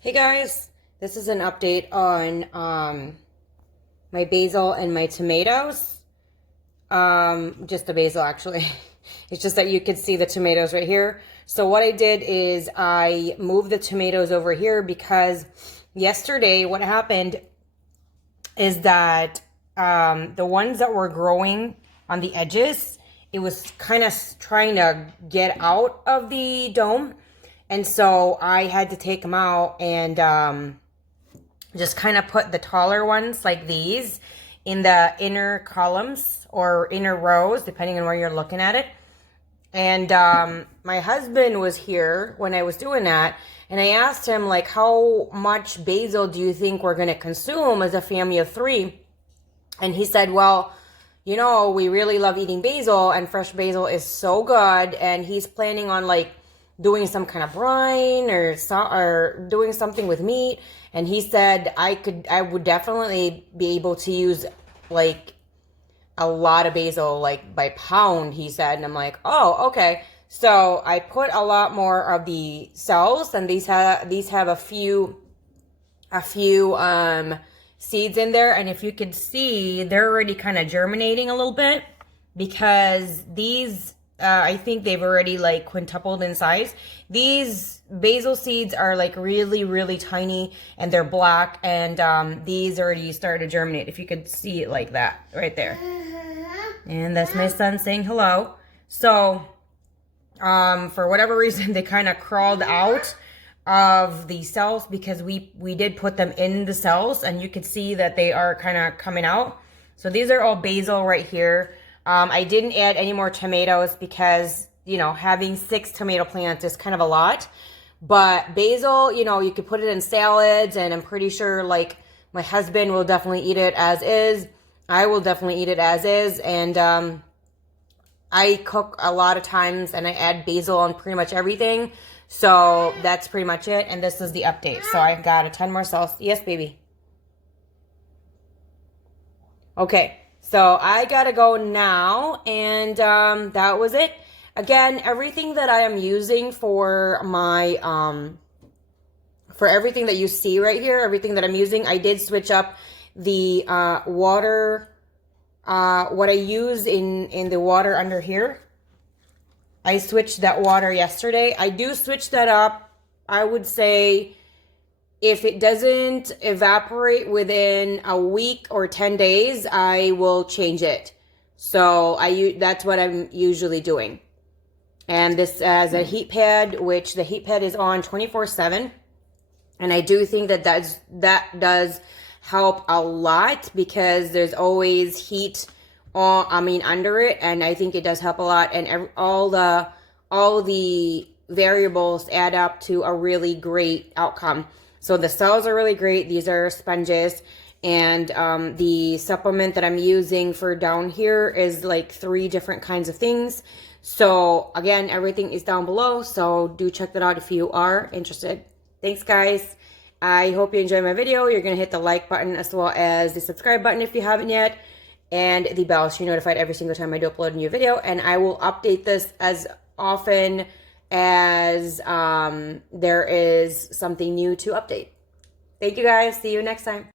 Hey guys, this is an update on my basil and my tomatoes. Just the basil actually. It's just that you can see the tomatoes right here. So what I did is I moved the tomatoes over here because yesterday what happened is that the ones that were growing on the edges, it was kind of trying to get out of the dome. And so I had to take them out and just kind of put the taller ones like these in the inner columns or inner rows, depending on where you're looking at it. And my husband was here when I was doing that. And I asked him, like, how much basil do you think we're going to consume as a family of 3? And he said, well, you know, we really love eating basil and fresh basil is so good. And he's planning on like doing some kind of brine or doing something with meat. And he said I would definitely be able to use like a lot of basil, like by pound, he said. And I'm like, oh, okay. So I put a lot more of the cells, and these have a few seeds in there. And if you could see, they're already kind of germinating a little bit because these I think they've already like quintupled in size. These basil seeds are like really, really tiny and they're black, and these already started to germinate. If you could see it like that right there. And that's my son saying hello. So for whatever reason, they kind of crawled out of the cells because we did put them in the cells, and you could see that they are kind of coming out. So these are all basil right here. I didn't add any more tomatoes because, you know, having 6 tomato plants is kind of a lot. But basil, you know, you could put it in salads, and I'm pretty sure like my husband will definitely eat it as is. I will definitely eat it as is. And I cook a lot of times and I add basil on pretty much everything. So that's pretty much it. And this is the update. So I've got a ton more sauce. Yes, baby. Okay. So I gotta go now, and that was it. Again, everything that I am using for my, for everything that you see right here, everything that I'm using, I did switch up the water, what I use in the water under here. I switched that water yesterday. I do switch that up, I would say, if it doesn't evaporate within a week or 10 days, I will change it. So that's what I'm usually doing. And this as a heat pad, which the heat pad is on 24/7. And I do think that that does help a lot because there's always heat under it, and I think it does help a lot. And all the variables add up to a really great outcome. So the cells are really great. These are sponges. And the supplement that I'm using for down here is like 3 different kinds of things. So again, everything is down below. So do check that out if you are interested. Thanks, guys. I hope you enjoyed my video. You're going to hit the like button as well as the subscribe button if you haven't yet. And the bell so you're notified every single time I do upload a new video. And I will update this as often as there is something new to update. Thank you guys. See you next time.